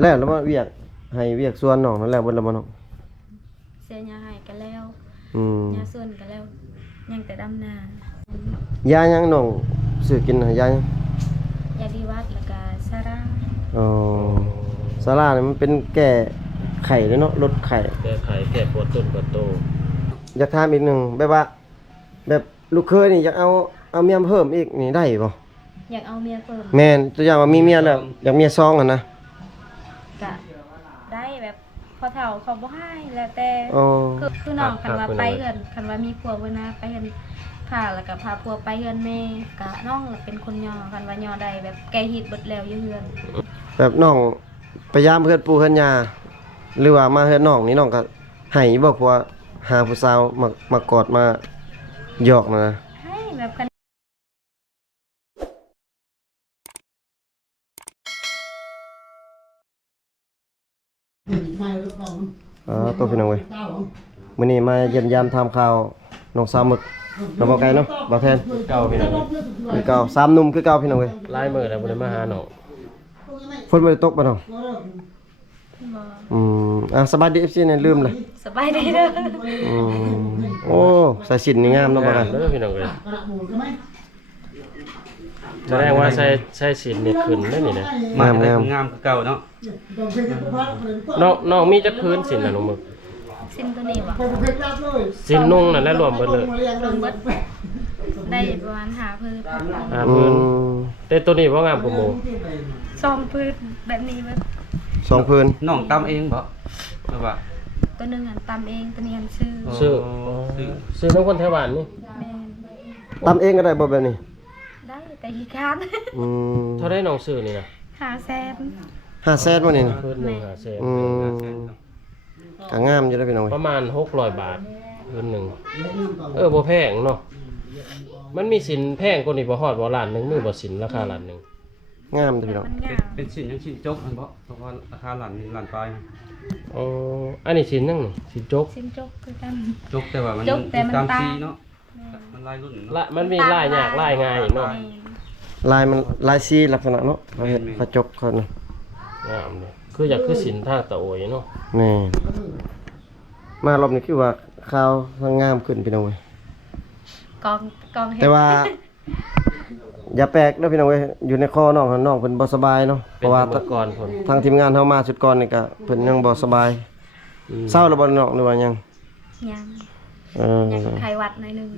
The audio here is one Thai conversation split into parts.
แล้วมาเวียกให้เวียกส่วนน้องนั่นแหละเบิดแล้วบ่น้องเสียยาให้กันแล้วอืมยาส่วนกันแล้วยังแต่ดำนยายังน้องซื้อกินยายังยาดีวัดแล้วก็ซาร่าอ๋อซาร่านี่มันเป็นแก้ไข้เด้เนาะลดไข้แก้ไขแก้ปวดต้นปวดโตอยากถามอีกหนึงแบบว่าแบบลูกเคยนี่อยากเอาเมียเพิ่มอีกนี่ได้บ่อยากเอาเมียเพิ่มแม่นตัวอย่างว่ามีเมียแล้วอยากเมียซองอ่ะนะก็ได้แบบพอเฒ่าเขาบ่ให้แล้วแต่คือน้องคันว่าไปเฮือนคันว่ามีผัวบ่นะไปเฮือนพาแล้วก็พาผัวไปเฮือนแม่ก็น้องเป็นคนย่อคันว่าย่อได้แบบแกฮิตเบิดแล้วอยู่เฮือนแบบน้องพยายามเฮือนปู่เฮือนย่าหรือว่ามาเฮือนน้องนี่น้องก็ให้บ่เพราะว่าหาผู้สาวมากอดมาหยอกนะให้แบบคันตัวพี่น้องเว้ยมื้อนี้มาเยี่ยมยามทำข่าวน้องสาวหมึกน้องบ่ไกลเนาะบ่แทนเก่าพี่น้องคือเก่า3หนุ่มคือเก่าพี่น้องเว้ยลายมือแล้วบ่ได้มาหาน้องฝนบ่ได้ตกบ่น้องสบายดี FC เนี่ยลืมเลยสบายดีเด้อโอ้สายสิญจน์นี่งามเนาะบ่กันเด้อพี่น้องเว้ยแสดงว่าใช้ศีลนี่ขึ้นได้นี่นะงามคือเก่าเนาะน้องมีจักพื้นศีลน่ะน้องมึกสิ้นตัวนี้บ่ศีลนุ่งนั่นแหละรวมเบิดเลยรวมเบิดได้ประมาณ5พื้นพื้นแต่ตัวนี้บ่งามกว่าหมู่2พื้นแบบนี้เบิด2พื้นน้องตำเองบ่หรือว่าตัวนึงอันตำเองตัวนี้อันซื้อน้องคนแถวบ้านนี่ตำเองก็ได้บ่แบบนี้ได้แต่ขี้คร้านเท่าได้น้องซื้อนี่นะ500,000บ่นี่นะพื้นนึง500,000ก็งามอยู่แล้วพี่น้องประมาณ600 บาทพื้นนึงบ่แพงเนาะมันมีสินแพงกว่านี้บ่ฮอดบ่ล้านนึงมีบ่สินราคาล้านนึงงามพี่น้องเป็นสินยังสินจกอันบ่เพราะว่าราคาล้านปลายอันนี้สินยังนี่สินจกคือกันจกแต่ว่ามันตามสีเนาะมันลายรุ่นละมันมีลายยากลายง่ายเนาะลายมันลายสีลักษณะเนาะเขาเฮ็ดกระจกเขานะงามเลยคืออยากคือสินทางตะโอยเนาะนี่มารอบนี้คือว่าข้าวทั้งงามขึ้นพี่น้องเว้ยกองแต่ว่าอย่าแปลกเด้อพี่น้องเว้ยอยู่ในคอน้องเพิ่นบ่สบายเนาะเพราะว่าก่อนเพิ่นทางทีมงานเฮามาสุดก่อนนี่ก็เพิ่นยังบ่สบายเศร้าแล้วบ่น้องหรือว่ายังไข้หวัดหน่อยนึง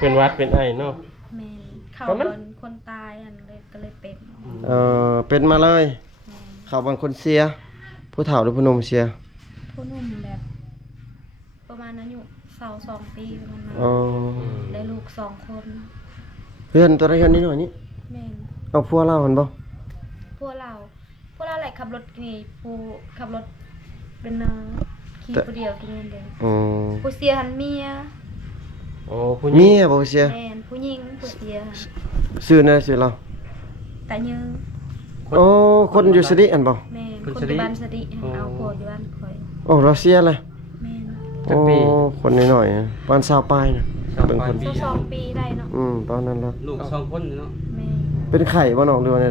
เป็นหวัดเป็นไอเนาะแม่เข้าบนคนตายอันเลยก็เลยเป็นเป็นมาเลยเข้าบนคนเสียผู้เฒ่าหรือผู้หนุ่มเสียผู้หนุ่มแบบประมาณอายุ22 ปีประมาณนั้นได้ลูก2 คนเพื่อนตัวเรือนนี้หน่อยนี่แม่เอาพัวเล่าหั่นบ่พัวเราแหละขับรถนี่ผู้ขับรถเป็นขี่ผู้เดียวกินเด้ผู้เสียหันเมียผู้เมียบ่เสียแม่นผู้หญิงผู้เสียชื่อนั่นชื่อเราตายือคนอยู่สดิอันบ่แม่นคนอยู่บ้านสดิเอาผัวอยู่บ้านข่อยเราเสียเลยแม่นจักปีคนน้อยๆประมาณ20ปลายนะเบิ่งคน2 ปีได้เนาะตอนนั้นแล้วลูก2 คนเนาะแม่เป็นไข้บ่น้องหรือว่าได๋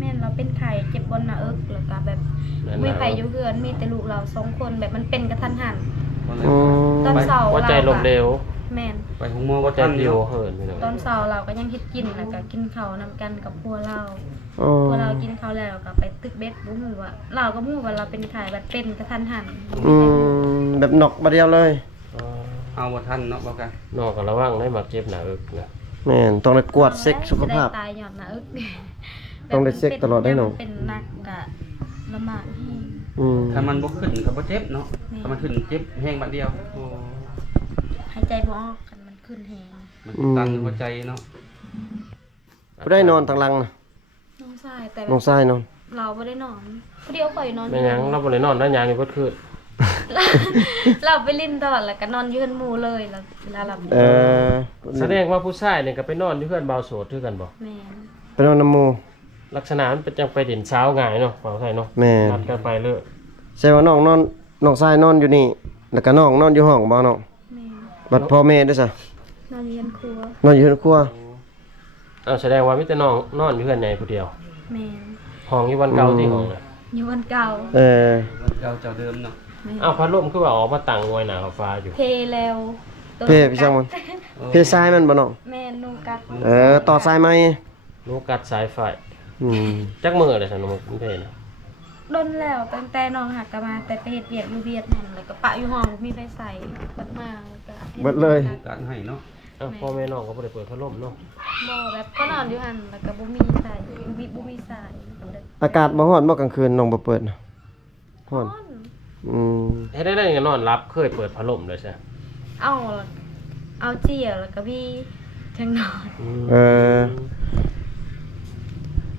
แม่นเราเป็นไข้เจ็บบนหน้าอกแล้วก็แบบมีไผอยู่เฮือนมีแต่ลูกเรา2 คนแบบมันเป็นกระทันหันตอนเช้าหัวใจล้มเหลวแม่นไปของหมอบ่ทันอยู่เหินพี่น้องตอนเช้าเราก็ยังเฮ็ดกินแล้วก็กินข้าวนำกันกับพัวเรากินข้าวแล้วก็ไปตึกเบ็ดบ่ฮู้ว่าเราก็ฮู้ว่าเราเป็นไข้แบบเป็นกระทันหันแบบนอกบ่เดียวเลยเอาบ่ทันเนาะบ่กันนอกก็ระวังได้มาเจ็บหน้าอกนะแม่นต้องได้กวดเช็คสุขภาพตายหย่อนหน้าอกต้องได้เช็คตลอดได้น้องเป็นหนักก็ลำบากแฮงถ้ามันบ่ขึ้นก็บ่เจ็บเนาะถ้ามันขึ้นเจ็บแฮงบัดเดียวหายใจบ่ออกกันมันขึ้นแฮงมันตันหัวใจเนาะผู้ได้นอนทางหลังน่ะน้องชายแต่น้องชายนอนเราบ่ได้นอนผู้เดียวข่อยนอนแม่ยังเราบ่ได้นอนได้ยางนี่เบิดคืนเราไปลิ้นตลอดแล้วก็นอนอยู่เฮือนหมู่เลยแล้วเวลาหลับแสดงว่าผู้ชายนี่ก็ไปนอนอยู่เฮือนบ่าวโสดคือกันบ่แม่นไปนอนนำหมู่ลักษณะมันเป็นจังไปดินเช้าง่ายเนาะบ่าวไทยเนาะนัดกันไปเลยใช่ว่าน้องชายนอนอยู่นี่แล้วก็น้องนอนอยู่ห้องบ่น้องบัดพ่อแม่ด้วยซะนอนอยู่เฮือนครัวแสดงว่ามีแต่น้องนอนอยู่เฮือนใหญ่ผู้เดียวแม่นห้องอยู่วันเก่าที่ห้องน่ะ อยู่วันเก่า เออ เราเจ้าเดิมเนาะ อ้าวพัดลมคือว่าออกมาตั้งไว้หน้าฟ้าอยู่ เพแล้วตัว เพพี่ช่างมันเพทรายมันบ่น้อง แม่นูกัด ต่อสายไหม นูกัดสายไฟ อืม จักมือเลยซั่นมันเพนะ โดนแล้วตั้งแต่น้องหักกลับมาแต่ไปเฮ็ดเวียกอยู่เวียดนั่นแล้วก็ปะอยู่ห้องบ่มีไฟใส่เบิดมาแล้วก็ เบิดเลย การให้เนาะ อ้าวพ่อแม่น้องก็บ่ได้เปิดพัดลมเนาะ บ่แบบก็นอนอยู่หั่นแล้วก็บ่มีใส่บ่มีใส่ อากาศบ่ร้อนบ่กลางคืนน้องบ่เปิดนะร้อน อืม เฮ็ดได้ก็นอนรับเคยเปิดพัดลมเลยใช่ เอาเจียวแล้วก็พี่จังนอน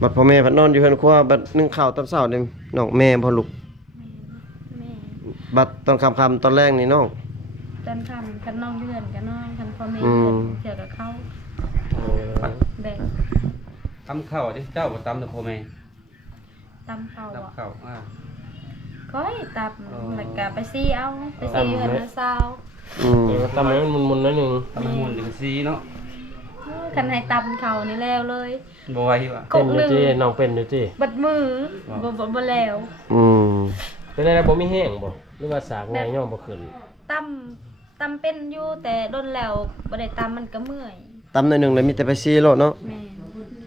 บัดพ่อแม่พัดนอนอยู่เฮือนครัวบัดนึ่งข้าวตอนเช้านี่น้องแม่บ่ลุก แม่ บัดตอนค่ำๆตอนแรกนี่น้อง ตอนค่ำคันน้องอยู่เฮือนก็นอนคันพ่อแม่ อืม เที่ยวกับเขาแบ่ง ตำข้าวดิเจ้าบ่ตำแต่พ่อแม่ ตำเขา ตำ อ่ะ ข้าวก้อยตำแล้วก็ไปซี่เอาไปซี่เฮือนนะซาว อืม ทำให้มันมุนๆหนิดนึง ตำมูลดิซีเนาะ คันให้ตำเขานี่แล้วเลย บ่ไหวว่ะ ก เป็น ก อ ห ยู่ นึ่ง ที่น้องเป็นอยู่ที่ บัดมือบ่แล้ว อืม เป็นอะไรบ่มีแห้งบ่หรือว่าสากง่ายย่อมบ่ขึ้น ตำเป็นอยู่แต่โดนแล้วบ่ได้ตำมันก็เมื่อย ตำหน่อยหนึงเลยมีแต่ไปซีโลดเนาะ แม่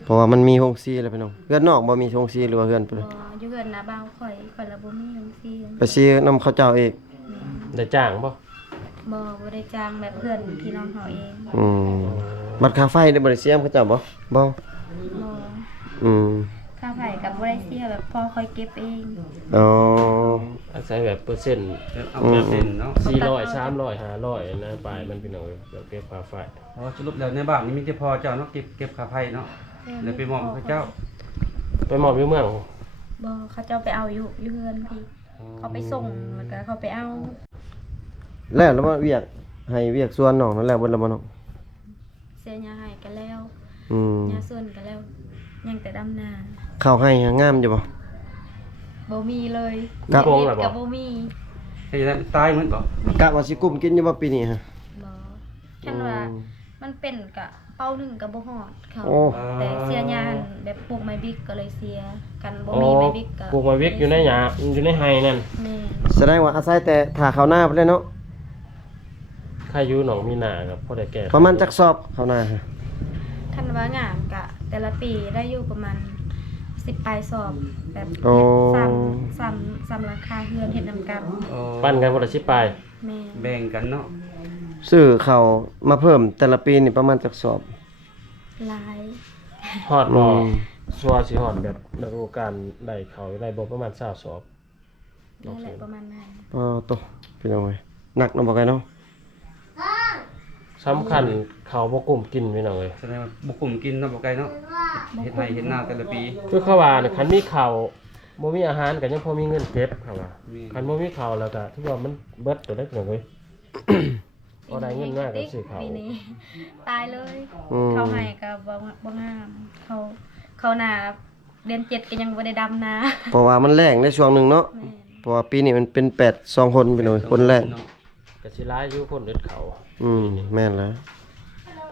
เพราะว่ามันมีโรงซีแล้วพี่น้องเฮือนนอกบ่มีโรงซีหรือว่าเฮือนพุ่น บ่อยู่เฮือนนะบ่าวข่อยละบ่มีจังซี่ ไปซีนำข้าวเจ้าเอง ได้จ้างบ่ บ่ได้จ้างแบบเพื่อนพี่น้องเขาเอง อืมบัตรค่าไฟได้บ่ได้เสียมเขาเจ้าบ่บ่ บ่ อืม ค่าไผก็บ่ได้เสียแบบพอค่อยเก็บเอง อ๋อ อาศัยแบบเปอร์เซ็นต์ เอาเปอร์เซ็นต์เนาะ 400 300 500นะปลายมันพี่น้องแบบเก็บค่าไฟ อ๋อสรุปแล้วในบ้านนี่มีแต่พ่อเจ้าเนาะเก็บค่าไฟเนาะแล้วไปมอบให้เขาเจ้า ไปมอบอยู่เมือง บ่เขาเจ้าไปเอาอยู่เฮือนพี่เขาไปส่งแล้วก็เขาไปเอา แล้วมาเวียกให้เวียกส่วนน้องนั่นแหละเบิดแล้วบ่น้อง เสียยาให้ก็แล้ว อืม ยาส่วนก็แล้วยังแต่ดำนา ข้าวให้งามอยู่บ่ บ่มีเลย ครับ เฮ็ดก็บ่มี เฮ็ดได้ตายเหมือนบ่ กะว่าสิกุมกินอยู่บ่ปีนี้ฮะ บ่คันว่ามันเป็นกะเป้าหนึงก็บ่ฮอดเขา โอ้ แต่เสียยาแบบปลูกไม้บิ๊กก็เลยเสียกันบ่ อ๋อ มีไม้บิ๊กก็ ปลูกไม้วิกอยู่ในหญ้าอยู่ในไฮนั่น แม่ แสดงว่าอาศัยแต่ถ่าข้าวหน้าพุ่นเลยเนาะ ใครอยู่หนองมีนาครับพอได้แก้ ประมาณจักสอบข้าวหน้าฮะ คันว่างามกะแต่ละปีได้อยู่ประมาณ10ปลายสอบแบบ โอ้ ซ้ำราคาเฮือนเฮ็ดนำกัน ปั้นกันบ่ได้สิไป แม่ แบ่งกันเนาะ ซื้อข้าวมาเพิ่มแต่ละปีนี่ประมาณจักสอบ หลาย ฮอดบ่ อืม ชัวร์สิฮอดแบบฤดูกาลได้เขาได้บ่ประมาณ20สอบ นั่นแหละประมาณนั้น อ๋อโตพี่น้องเอ้ยหนักเนาะบ่ไกลเนาะ สำคัญเขาบ่กลุ่มกินพี่น้องเอ้ย แสดงว่าบ่คุ้มกินเนาะบ่ไกลเนาะเฮ็ดไร่เฮ็ดนาแต่ละปี คือเขาว่าเนี่ยคันมีข้าวบ่มีอาหารก็ยังพอมีเงินเก็บเขาว่า มี คันบ่มีข้าวแล้วก็ถือว่ามันเบิดตัวได้พี่น้องเอ้ย บ่ได้เงินมากก็ซื้อข้าว ปีนี้ตายเลย อืม เขาให้ก็บ่งามเขาหน้าเดือน7ก็ยังบ่ได้ดำนา เพราะว่ามันแรงในช่วงหนึงเนาะ แม่น เพราะว่าปีนี้มันเป็น8 2คนพี่น้องเอ้ยคนแรก เนาะ ก็สิหลายอยู่คนอึดเขา แม่นแล้ว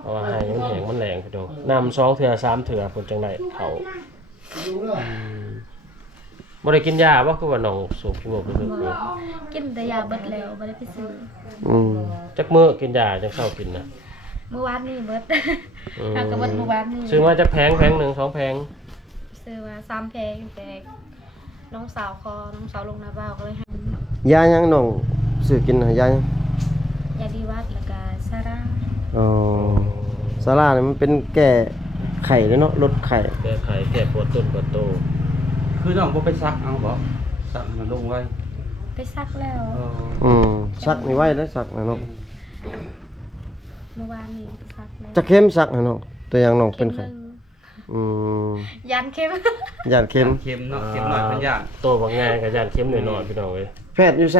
เพราะว่าให้มันแห้งมันแรงพี่น้องน้ำ2เทื่อ3เทื่อเพิ่นจังได้เขาบ่ได้กินยาบ่คือว่าน้องสูบขี้มูกรู้สึกอยู่ กินแต่ยาเบิดแล้วบ่ได้ไปซื้อ อืม จักมื้อกินยาจังเช้ากินนะ เมื่อวานนี้เบิด อืม เอาก็เบิดเมื่อวานนี้ ซื้อมาจักแพงหนึง2แพง ซื้อมา3แพงแต่น้องสาวลงนาบ้าวก็เลยให้ ยายังน้องซื้อกินน่ะยายัง ยาดีวัดแล้วก็ซาร่า อ๋อซาร่านี่มันเป็นแก้ไข้เด้อเนาะลดไข้ แก้ไขแก้ปวดต้นปวดโต คือน้องบ่ไปซักเอาบ่ซักให้มันลงไว้ ไปซักแล้ว ซักนี่ไว้ได้อซักนะน้อง เมื่อวานนี้ไปซักแล้ว จะเข้มซักนะน้องตัวอย่างน้องเป็นไข้ ข็มหง อืม ยันเข้ม ยาเข้ม เค็มเนาะเค็มหน่อยเพิ่นย่าน โตบางงานกับยานเข้มหน่อยๆพี่น้องเอ้ย แพทย์อยู่ไส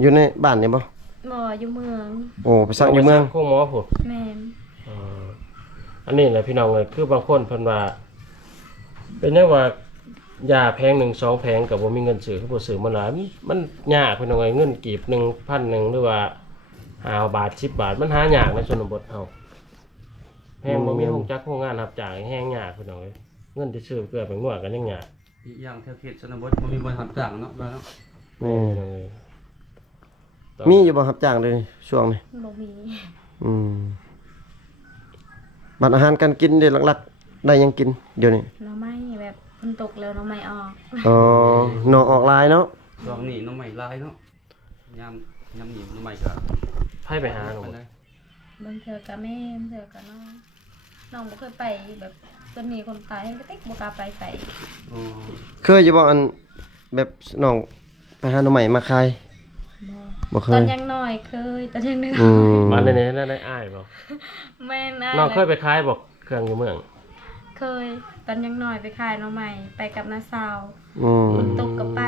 อยู่ในบ้านนี่บ่ หมออยู่เมือง โอ้ไปซักอยู่เมือง คงหมอพุ่น แม่น อันนี้แหละพี่น้องเอ้ยคือบางคนเพิ่นว่า เป็นจังว่ายาแพง1 2แพงก็บ่มีเงินซื้อคือบ่ซื้อมาหลายมันยากพี่น้องเอ้ยเงินกีบ1 1,000หรือว่า5บาท10บาทมันหายากในชนบทเฮาแพงบ่มีโรงจักรโรงงานรับจ้างแฮงยากพี่น้องเอ้ยเงินที่ซื้อเกลือไปงวดกันยังยาก ปี อีกอย่างแถวเขตชนบทบ่มีบ่รับจ้างเนาะว่าเนาะ แม่ เลย มีอยู่บ่รับจ้างเลยช่วงนี้ บ่มี อืมบัตรอาหารการกินเด้หลักๆได้หยังกินเดี๋ยวนี้ หน่อไม้แบบฝนตกแล้วหน่อไม้ออก อ๋อหนอออกลายเนาะ ช่วงนี้น้องใหม่ลายเนาะยามหนีน้องใหม่ก็ ไผไปหาหนู ปานใด บางเทื่อก็แม่บางเทื่อก็น้องบ่เคยไปแบบจนมีคนตายให้ก็เต็กบ่กล้าไปไส อ๋อ เคยอยู่บ่อันแบบน้องไปหาหน่อใหม่มาขาย บ่ บ่เค ตอน ย ยังน้อยเคยตอนยังน้อย อืม มาในนี้ได้อ้ายบ่ แม่นะ น้องเคยไปขายบ่เครื่องอยู่เมือง เคยตอนยังน้อยไปขายหน่อไม้ไปกับน้าสาว อืม ฝนตกก็ไป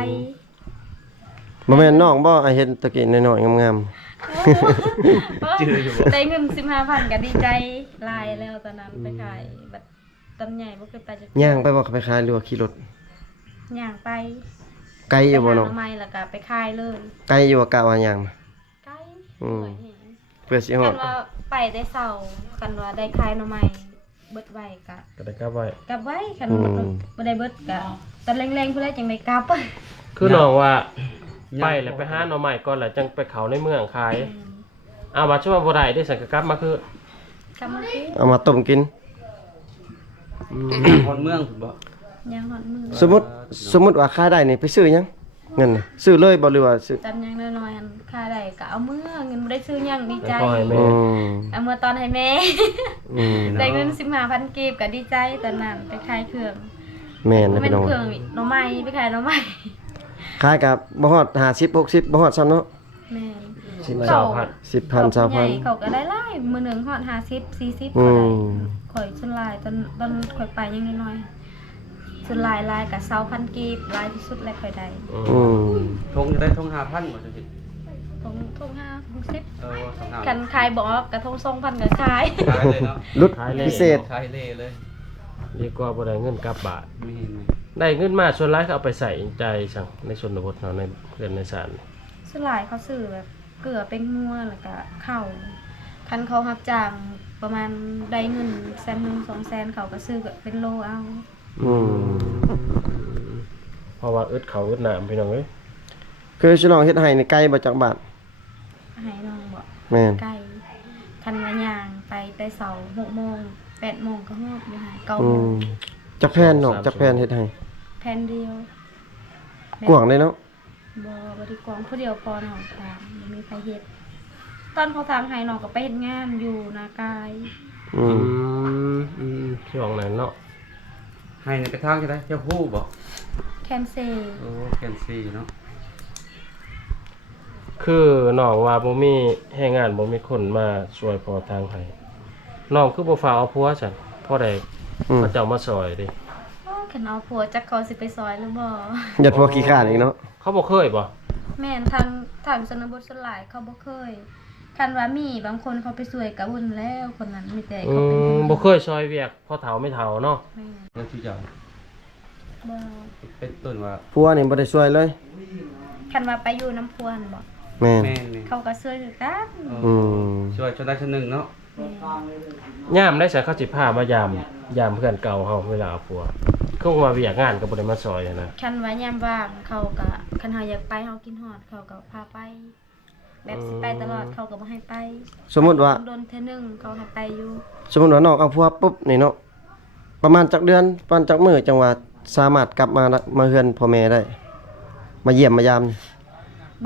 บ่แม่นน้องบ่ไอเห็นตะกี้น้อยๆงาม จืออยู่บ่ ได้เงิน 15,000ก็ดีใจหลายแล้วตอนนั้นไปขายแบบตอนใหญ่บ่เคยไปจัก ๆย่างไปบ่ไปขายหรือว่าขี่รถ ย่างไป ไกลอยู่บ่ ไปหาห น้อง น่อไม้แล้วก็ไปขายเลย ไกลอยู่ว่ากะว่าย่าง ไกล อืม เหนื่อยแฮง เพื่อสิฮอ คั ด นว่าไปได้เช้าคันว่าได้ขายหน่อไม้เบิดไว้ก็ ก็ได้กลับไว้ กลับไว้คันบ่ได้เบิดก็ตอนแรงๆพุ่นแหละจังได้กลับ คือน้องว่าไปแล้วไปหาหน่อไม้ก่อนแล้วจังไปเขาในเมืองขายเอาว่าชั่วบ่ได้ได้สังกกลับมาคือก ลับมาสิ เอามาต้มกิน คนเมืองพุ่นบ่ ยังฮอดมือ สมมุติว่าขายได้นี่ไปซื้อหยังเงินนี่ซื้อเลยบ่หรือว่าซื้อ ตอนยังน้อยๆอันค่าได้ก็เอามือเงินบ่ได้ซื้อหยังดีใจ แล้วก็ให้แม่ อืม เอามือตอนให้แม่ อืม ได้เงิน15,000กีบก็ดีใจตอนนั้นไปขายเครื่อง แม่นนะ เป็ พี่ น น้อง เครื่องหน่อไม้ไปขายหน่อไม้ ขายกับบ่ฮอด50 60บ่ฮอดซ้ำเนาะ แม่น 10,000 10,000 ใหญ่ 20,000 เขาก็ได้หลายมื้อหนึงฮอด50 40 อื ก็ได้ ม ข่อยส่วนหลายตอนข่อยไปยังน้อยๆส่วนหลายก็20,000กีบหลายที่สุดแล้วข่อยได้ อืม ทงจะได้ทง5,000บ่จังซี่ ทง5ทง10 สองห้า กันขายบอกกระทง2,000ก็ขาย ขายเลยเนาะ รุดพิเศษ ขายเล่เลย ดีกว่าบ่ได้เงินกลับบาท ไม่เห็นไหม ได้เงินมาส่วนหลายก็เอาไปใส่ใจสั่งในชนบทเนาะในเรือนในศาล ส่วนหลายเขาซื้อแบบเกลือเป็นงัวแล้วก็ข้าวคันเขารับจ้างประมาณได้เงิน100,000 200,000เขาก็ซื้อเป็นโลเอา อืม เพราะว่าอึดเขาอึดน้ำพี่น้องเอ้ย คือสิน้องเฮ็ดให้นี่ไกลบ่จากบ้าน ให้น้องบอก แม่น ไก่คันว่าย่างไปแต่เสาร์6โมง8โมงก็ฮอดอยู่หา9 อื โมง มจักแพนน้องจักแพนเฮ็ดให้ แผ่นเดียว กว้างเลยเนาะ บ่ได้กวางผู้เดียวพอน้องถามบ่มีใครเฮ็ดตอนเขาทางให้น้องก็ไปเฮ็ดงานอยู่นากาย อืม ช่วงนั้นเนาะ ให้ในกระทางจะได้เจ้าฮู้บ่ แคนเซ โอ้แกนซีเนาะ คือน้องว่าบ่มีแรงงานบ่มีคนมาช่วยพอทางให้น้องคือบ่ฟ้าวเอาผัวซั่นพอได้ อืม เขาเจ้ามาซอยดิ คันเอาผัวจักเขาสิไปซอยหรือบ่ อย่าพอขี้ข้านอีกเนาะ เขาบ่เคยบ่ แม่นทางชนบทส่วนหลายเขาบ่เคยคันว่ามีบางคนเขาไปช่วยก็วุ่นแล้วคนนั้นมีแต่เขาเป็นผู้หญิง บ่เคยซอยเวียกพอเฒ่าไม่เฒ่าเนาะ แม่น เรื่องที่จะ บ่ เป็นต้นว่า ผัวนี่บ่ได้ช่วยเลย คันว่าไปอยู่น้ำพวนบ่ แม่น แม่นี่ เขาก็ช่วยคือกัน อืม ช่วยชนได้ชนหนึ่งเนาะ แม่น ยามได้ใส่เขาสิพามายามเพื่อนเก่าเฮาเวลาเอาผัวคงว่าเวียกงานก็บ่ได้มาซอยอะนะ คันว่ายามว่างเขาก็คันเฮาอยากไปเฮากินฮอดเขาก็พาไป แบบสิไปตลอดเขาก็บ่ให้ไป สมมุติว่า โดนเทื่อนึงเขาให้ไปอยู่ สมมุติว่าน้องเอาผัวปุ๊บนี่เนาะประมาณจักเดือนประมาณจักมื้อจังว่าสามารถกลับมาเฮือนพ่อแม่ได้ มาเยี่ยมมายามนี่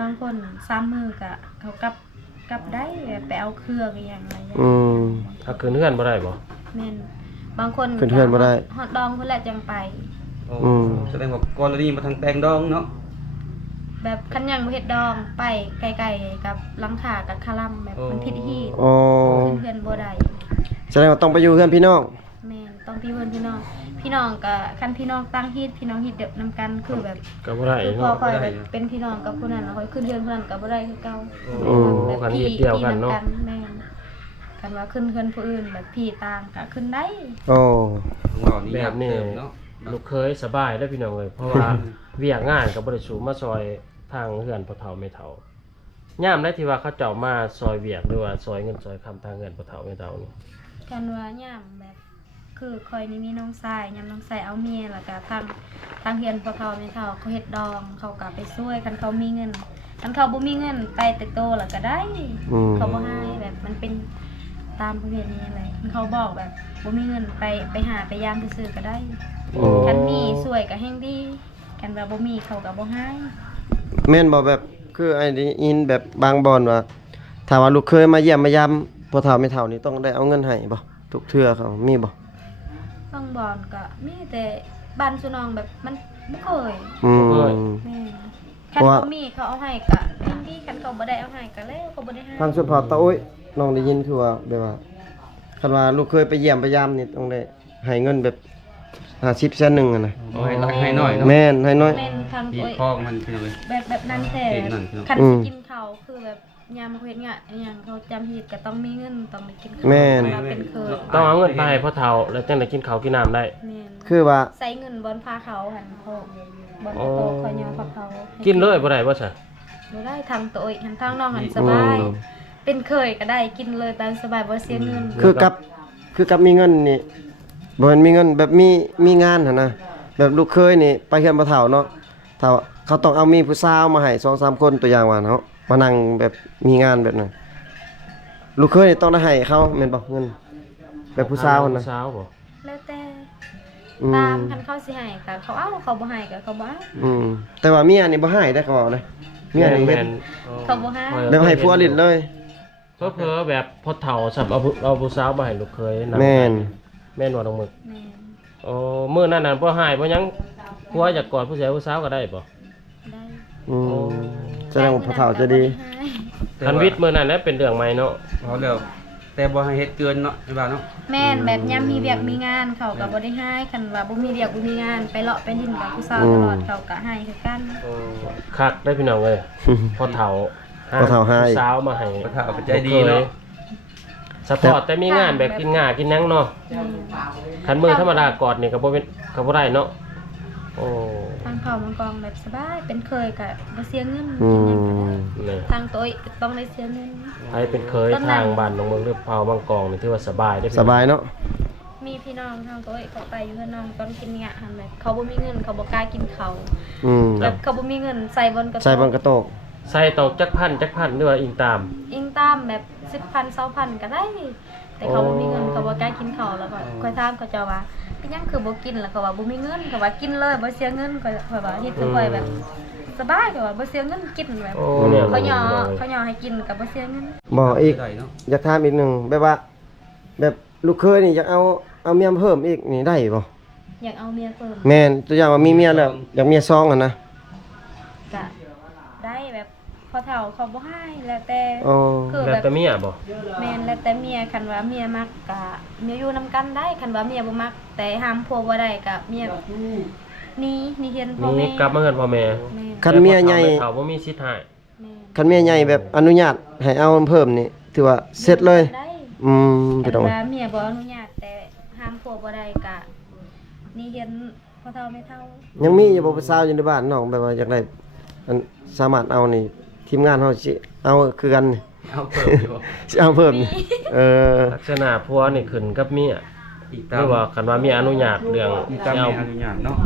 บางคน3มื้อก็เขากลับได้แบบไปเอาเครื่องอหย่างไรอย่าง อืม ถ้าคืนเฮือนบ่ได้บ่ แม่นบางคน ขึ้นเทือนบ่ได้ ฮอดดองเพิ่นแหละจังไป โอ้ อืม แสดงว่ากรณีมาทางแตงดองเนาะ แบบคันยังบ่เฮ็ดดองไปไกลๆกับหลังคากับคาลัมแบบมันผิดฮีต อ๋อ ขึ้นเพื่อนบ่ได้ แสดงว่าต้องไปอยู่เฮือนพี่น้อง แม่นต้องพี่เพื่อนพี่น้อง พี่น้องก็คันพี่น้องตั้งฮีตพี่น้องฮีตเดียวนํกันคือแบบ ก็บ่ได้ คือพอ เนาะ คอยแบบเป็นพี่น้องกับผู้นั้นแล้วคอยขึ้นเพื่อนผู้นั้นก็บ่ได้คือเก่า อืม แบบ กัน พี่ ฮีตเดียวกันเนาะ พี่แม่นกันว่าขึ้นเพื่อนผู้อื่นแบบพี่ต่างก็ขึ้นได้ โอ้ ของเรานี่ แบ ยา บ ก นี้ เติมเนาะ ลูกเคยสบายได้อพี่น้องเอ้ยเพราะว่าเวียกงานก็บ่ได้สูงมาซอยทางเฮือนพ่อเฒ่าแม่เฒ่ายามได้ที่ว่าเขาเจ้ามาซอยเวียกหรือว่าซอยเงินซอยคำทางเฮือนพ่อเฒ่าแม่เฒ่านี่ กันว่าย่ามแบบ คือคอยนี่มีน้องชายยามน้องชายเอาเมียแล้วก็ทางเฮียนพ่อเฒ่าแม่เฒ่าเขาเฮ็ดดองเขาก็ไปช่วยคันเขามีเงินคันเขาบ่มีเงินไปแต่โตแล้วก็ได้ เขาบ่ให้แบบมันเป็นตามประเพณีอะไรคันเขาบอกแบบบ่มีเงินไปหาไปยามซื่อๆก็ได้คันมีช่วยก็แฮงดีคันว่าบ่มีเขาก็บ่ให้ แม่นบ่แบบคือไอ้นี่อินแบบบางบ่อนว่าถ้าว่าลูกเคยมาเยี่ยมมายามพ่อเฒ่าแม่เฒ่านี่ต้องได้เอาเงินให้บ่ทุกเทื่อเขามีบ่ บางบ่อนก็มีแต่บ้านสุนองแบบมันบ่เคย อืม แม่คันเขามีเขาเอาให้ก็แฮงดีคันเขาบ่ได้เอาให้ก็แล้วเขาบ่ได้ให้ ทางสุดพอตะโอ้ยน้องได้ยินคือว่าแบบว่าคันว่าลูกเคยไปเยี่ยมไปยามนี่ต้องได้ให้เงินแบบ50 100,000อ่ะนะ บ่ให้รักให้น้อยเนาะ แม่นให้น้อย แม่นทาง บี ตัว บคอมันพี่น้องเอ้ย แบบนั้นแท้ เห็นนั่นคือ คัน อื สิ ม กินข้าวคือแบบยามเขาเฮ็ดงานอหย่างเขาจำผิดก็ต้องมีเงินต้องได้กินข้าว แม่น ว่าเป็นเคย ต้องเอาเงินไปให้พ่อเฒ่าแล้วจังได้กินข้าวกินน้ำได้ แม่น คือว่า ใส่เงินบนพาเขาหันเขาบนโตะเขายอพาเขาให้ กินเลยบ่ได้บ่ซะ บ่ได้ทางตัวอีกหันทางน้องหันสบาย เป็นเคยก็ได้กินเลยตามสบายบ่เสียเงิน คือกับมีเงินนี่บ่แม่นมีเงินแบบมีงานหั่นนะแบบลูกเคยนี่ไปเฮือนบ่เฒ่าเนาะถ้าเขาต้องเอามีผู้สาวมาให้ 2-3 คนตัวอย่างว่าเนาะมานั่งแบบมีงานแบบนั้นลูกเคยนี่ต้องได้ให้เขาแม่นบ่เงินแบบผู้สาวหั่นนะ ผู้สาวบ่ แล้วแต่ อื ตาม ม คันเขาสิให้ก็เขาเอาเขาบ่ให้ก็เขาบ่เอา แต่ว่าเมียนี่บ่ให้ได้เขาเอาเลยเมียนี่เฮ็ด เขาบ่ให้ แบบให้ผัวลิ้นเลย เพ้อๆแบบพ่อเฒ่าสับเอาผู้สาวมาให้ลูกเคยนำ แม่น แม่นว่าน้องหมึก แม่น อ๋อมื้อนั้นน่ะบ่ให้บ่หยังผัวอยากกอดผู้ชายผู้สาวก็ได้บ่ ได้ อืมแสดงว่าพ่อเฒ่าจะดี คันวิทย์มื้อนั้นน่ะเป็นเรื่องใหม่เนาะ พอแล้วแต่บ่ให้เฮ็ดเกินเนาะในบ้านเนาะ แม่นแบบยามมีเวียกมีงานเขาก็บ่ได้ให้คันว่าบ่มีเวียกบ่มีงานไปเลาะไปลิ้นกับผู้สาวตลอดเขาก็ให้คือกัน คักได้พี่น้องเอ้ยพ่อเฒ่า พ่อเฒ่าให้ ผู้สาวมาให้ พระเฒ่าก็ใจดีเนาะ สปอร์ตแต่มีงานแบบกินง่ากินหยังเนาะคันมื้อธรรมดากอดนี่ก็บ่ได้เนาะโอ้ ทางเขามังกรแบบสบายเป็นเคยก็บ่เสียเงิน อื กินหยังก็ ม ได้ นี่ ทางตัวต้องได้เสียเงิน ใครเป็นเคยทางบ้านน้องเมืองหรือเผาบางกองนี่ถือว่าสบายได้อพี่ ส น้อง บายเนาะ มีพี่น้องทางตัวเขาไปอยู่กับน้องตอนกินงะหันแบบเขาบ่มีเงินเขาบ่กล้ากินเขาว อืม แบบเขาบ่มีเงินใส่บนกระ ใส่บังกระโตก ใส่ตอกจักพันหรือว่าอิงตาม อิงตามแบบ10,000 20,000ก็ได้ แต่เขาบ่มีเงินเขาบ่กล้ากินเขาวแล้วก็ค่อยถามเขาเจ้าว่าเป็นหยังคือบ่กินแล้วเขาว่าบ่มีเงินเขาว่ากินเลยบ่เสียเงินเขาว่าเฮ็ดคือค่อยแบบสบายเขาว่าบ่เสียเงินกินแบบ โอ้เนี่ย เขาย่อให้กินก็บ่เสียเงิน บอกอีก ได้เนาะ อยากถามอีกหนึงแบบว่า แบบลูกเคยนี่อยากเอาเมียเพิ่มอีกนี่ได้บ่ อยากเอาเมียเพิ่ม แม่นตัวอย่างว่ามีเมียแล้วอยากเมียซองอ่ะนะ ก็ได้แบบพอเฒ่าเขาบ่ให้แล้วแต่ อ๋อ คือ แล้ แบ ว บ แต่เมียบ่ แม่นแล้วแต่เมียคันว่าเมียมักก็เมียอยู่นํกันได้คันว่าเมียบ่มัก แต่ห้ามผัวบ่ได้ก็เมียแบบนี่เห็นพ่อ นี่ แม่ กลับมาเฮือนพ่อแม่ แม่น คันเมียใหญ่ เฒ่าบ่มีสิทธิ์ให้ แม่น คันเมียใหญ่แบบอนุญาตให้เอาเพิ่มนี่ถือว่าเสร็จเลย ได้ อืม แต่ พี่น้อง ว่าเมียบ่อนุญาตแต่ห้ามผัวบ่ได้ก็นี่เห็นพ่อเฒ่าแม่เฒ่า ยังมีอยู่บ่ผู้สาวอยู่ในบ้านน้องแบบว่าอยากได้อันสามารถเอานี่ทีมงานเฮาสิเอาคือกันนี่ เอาเพิ่มอยู่ สิเอาเพิ่มนี่เออ ลักษณะผัวนี่ขึ้นกับเมีย อีก ห ตาม รือว่าคันว่าเมียอนุญาตเรื่อง อีกตาม สิเอา มีอนุญาตเนาะ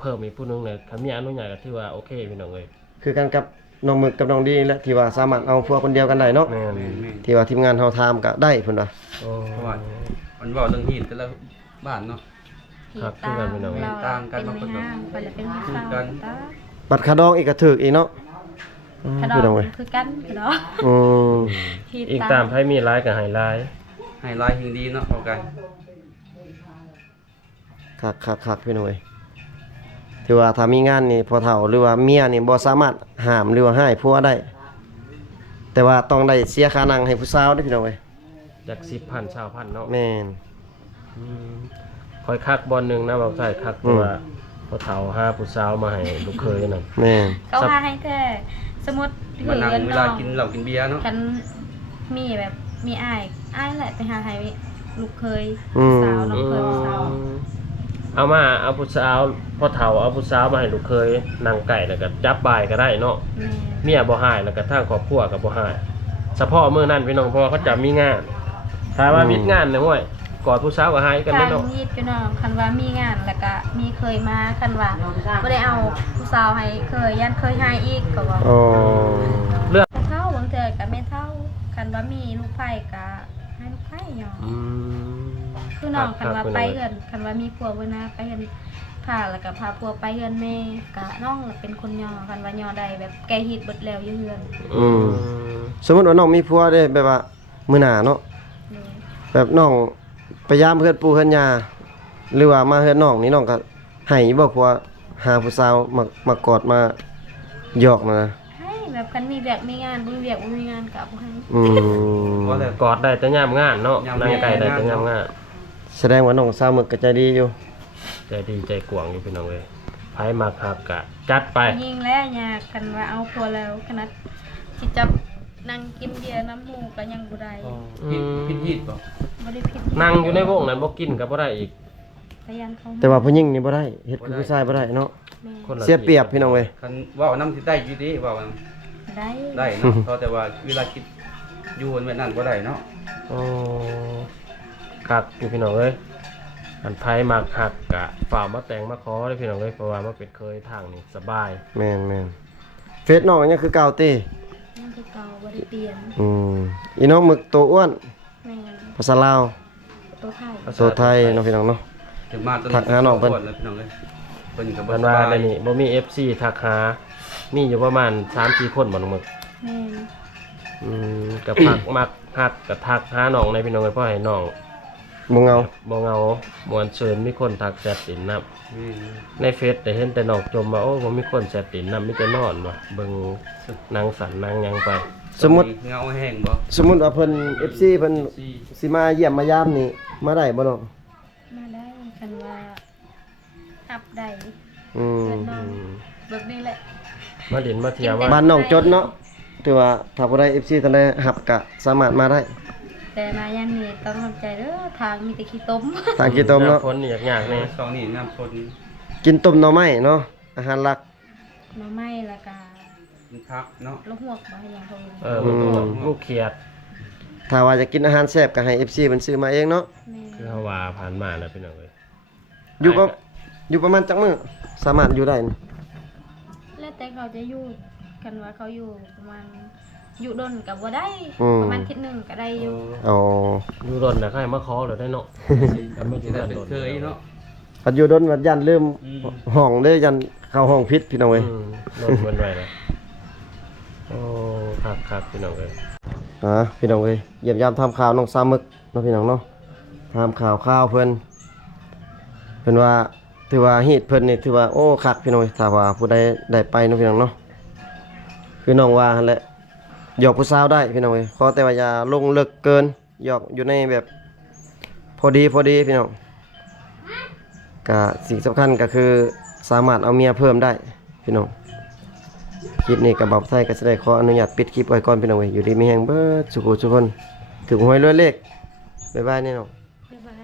เพิ่มอีกผู้หนึงเลยคันเมียอนุญาตก็ถือว่าโอเคพี่น้องเอ้ย คือกันกับน้องหมึกกับน้องดีและที่ว่าสามารถเอาพวกคนเดียวกันได้เนาะ แม่น แม่น ที่ว่าทีมงานเฮาทำก็ได้เพิ่นว่า โอ้ เพราะว่ามันเว้าเรื่องฮีตแต่ละบ้านเนาะ ที่ ครับ ตาม คือกันพี่น้อง เรา ต่างกัน เป็น บางคน แม่ห้างไปแล้วเป็นผู้สาว กัน ตา บัตรคาดองอีกก็ถูกอีกเนาะอืม ขน พี่น้อง ม เอ้ย คือกันเนาะ อืม ที่ อีกตามไผมีหลายก็ให้หลาย ให้ลายหิงดีเนาะเอากัน คักๆพี่น้องเอ้ยถือว่าถ้ามีงานนี่พอเฒ่าหรือว่าเมียนี่บ่สามารถห้ามหรือว่าให้ผัวได้ แต่ว่าต้องได้เสียค่านั่งให้ผู้สาวเด้อพี่น้องเอ้ย จาก 10,000 20,000เนาะ แม่น คอยคักบอลหนึ่งนะแบบใช่คักตัวพอเฒ่าหาผู้สาวมาให้ลูกเคยนั่น แม่น เขาพาให้แท้สมมุติ มานั่ง เงิน เว น้ ลา อง กินเหล้ากินเบียร์เนาะ ฉันมีแบบมีอ้ายแหละไปหาให้ลูกเคย อืม สาวน้องเคยผู้สาว เอาผู้สาวพอเฒ่าเอาผู้สาวมาให้ลูกเคยนั่งไก่แล้วก็จับบ่ายก็ได้เนาะ แม่ เมียบ่หายแล้วก็ทางครอบครัวก็บ่หายเฉพาะมื้อนั้นพี่น้องเพราะว่าเขาจะมีงานถ้าว่ามีงานเนี่ยห้วย กอดผู้สาวก็หายกัน ทา แม่ ง เนาะ ยีดพี่น้องคันว่ามีงานแล้วก็มีเคยมาคันว่าบ่ได้เอาผู้สาวให้เคยยันเคยให้อีกก็ว่า อ๋อ เรื่อง เท่าบางเทื่อก็ไม่เท่าคันว่ามีลูกไผ่ก็ให้ลูกไผ่ยอม อืม คือน้องคันว่า ครับ ไปเฮือนคันว่ามีผัวเบิ่นะไปเฮือนพาแล้วก็พาผัวไปเฮือนแม่ก็น้องเป็นคนย่อคันว่าย่อได้แบบแกฮิตเบิดแล้วอยู่เฮือน อืม สมมุติว่าน้องมีผัวได้แบบว่ามื้อหน้าเนาะ เลย แบบน้องไปยามเพื่อนปู่เพื่อนยาหรือว่ามาเฮือนน้องนี่น้องก็ให้บ่ผัวหาผู้สาวมากอดมาหยอกนะ ให้แบบคันมีแบบมีงานบ่มีแบบบ่มีงานก็บ่ให้ อืม เพราะแต่ กอดได้แต่ยามงานเนาะ ยาม นั่งไกลได้แต่ยามงาน แสดงว่าน้องสาวมึกก็ใจดีอยู่ ใจดีใจกว้างอยู่พี่น้องเอ้ยไผมักฮักกะจัดไป ยิงแล้วยากคันว่าเอาผัวแล้วขนาดสิจับนั่งกินเบียร์น้ำหมูก็ยังบ่ได้ พิดฮีดบ่ บ่ได้ผิด นั่งอยู่ในวงนั้นบ่กินก็บ่ได้อีก พยายามเขา แต่ว่าผู้หญิงนี่บ่ได้เฮ็ดคือผู้ชายบ่ได้เนาะ แม่ คนละ เสียเปรียบพี่น้องเว้ย คันเว้านํสิได้อยู่ดีเว้า ได้ ได้เนาะเพราะแต่ว่าเวลาคิดอยู่แบบนั้นบ่ได้เนาะ โอ้ครับอยู่พี่น้องเอ้ยอันไผมักฮักกะฝ่ากมาแต่งมาขอเด้อพี่น้องเอ้ยเพราะว่ามันเป็นเคยทางนี่สบาย แม่นเฟซน้องอันนี้คือเก่าติ นั่นคือเก่าบ่ได้เปลี่ยน อีน้องหมึกตัวอ้วน แม่น ภาษาลาว ตัวไทย ตัวไทยเนาะพี่น้องเนาะ ถึงมาตอน ทักหาน้องเพิ่น แล้วพี่น้องเอ้ยเพิ่นก็บ่ เพิ่น ส ว่า บาย ในนี่บ่มี FC ทักหา มีอยู่ประมาณ 3-4 คนบ่น้องมึก แม่น ก็พักมักฮักก็ทักหาน้องในพี่น้องเอ้ยเพราะให้น้อง บ่เงา บ่เหงาม่วนซื่นมีคนทักแชทตินนำ นี่ ในเฟซได้เห็นแต่น้องจมว่าโอ้บ่มีคนแชทตินนำมีแต่นอนว่ะเบิ่งหนังสันหนังหยังไป สมมุติ เงาแห้งบ่ สมมุติว่าเพิ่น FC เพิ่นสิมาเยี่ยมมายามนี่มาได้บ่น้อง มาได้คันว่าอับได้ อืม เพิ่นน้องแบบนี้แหละ มาดินมาเที่ยวว่า บ้านน้องจดเนาะถือว่าถ้าบ่ได้ FC ท่านใดรับก็สามารถมาได้ แต่มาย่านนี้ต้องทำใจเด้อทางมีแต่ขี้ต้ม ทางกินต้มเนาะ หฝนนี่ยากๆแน่ สองนี่น้ำคน กินต้มหน่อไม้เนาะอาหารหลัก หน่อไม้แล้วก็ มันพักเนาะ ลูกหวกบ่อย่างพวกนี้ ลูกเขียด ถ้าว่าจะกินอาหารแซ่บก็ให้ FC เพิ่นซื้อมาเองเนาะ แม่ คือเฮาว่าผ่านมาแล้วพี่น้องเอ้ย อยู่ประมาณจักมื้อสามารถอยู่ได้นะ แล้วแต่เขาจะอยู่กันว่าเขาอยู่ประมาณอยู่ดนกับบ่ได้ประมาณอาทิศหนึงก็ได้อยู่ อ๋อ อยู่รนน่ะใครมาขอเหรอได้เนาะก็ไม่ สิ ได้ ได้ โด เป็น น เคยเนาะ ปัจจุบันวัดยันเริ่ม อืม ห้องเลยยันเข้าห้องพิษพี่น้องเอ้ย โดนมันไว้นะโอ้ครับพี่น้องเอ้ย พี่น้องเอ้ยเยี่ยมยามทำข่าวน้องสามมึกเนาะพี่น้องเนาะทำข่าวเพิ่นว่าถือว่าฮีตเพิ่นนี่ถือว่าโอ้คักพี่น้องเอ้ยถ้าว่าผู้ใดได้ไปเนาะพี่น้องเนาะคือน้องว่าหั่นแหละหยอกผู้สาวได้พี่น้องเอ้ยขอแต่ว่าอย่าลงลึกเกินหยอกอยู่ในแบบพอดีพี่น้องก็สิ่งสำคัญก็คือสามารถเอาเมียเพิ่มได้พี่น้องคลิปนี้กับบ่าวไทยก็จะได้ขออนุญาตปิดคลิปไว้ก่อนพี่น้องเอ้ยอยู่ดีมีแฮงเบิดสุขทุกคนถึงหวยรวยเลขบ๊ายบายนี่น้อง บ๊ายบาย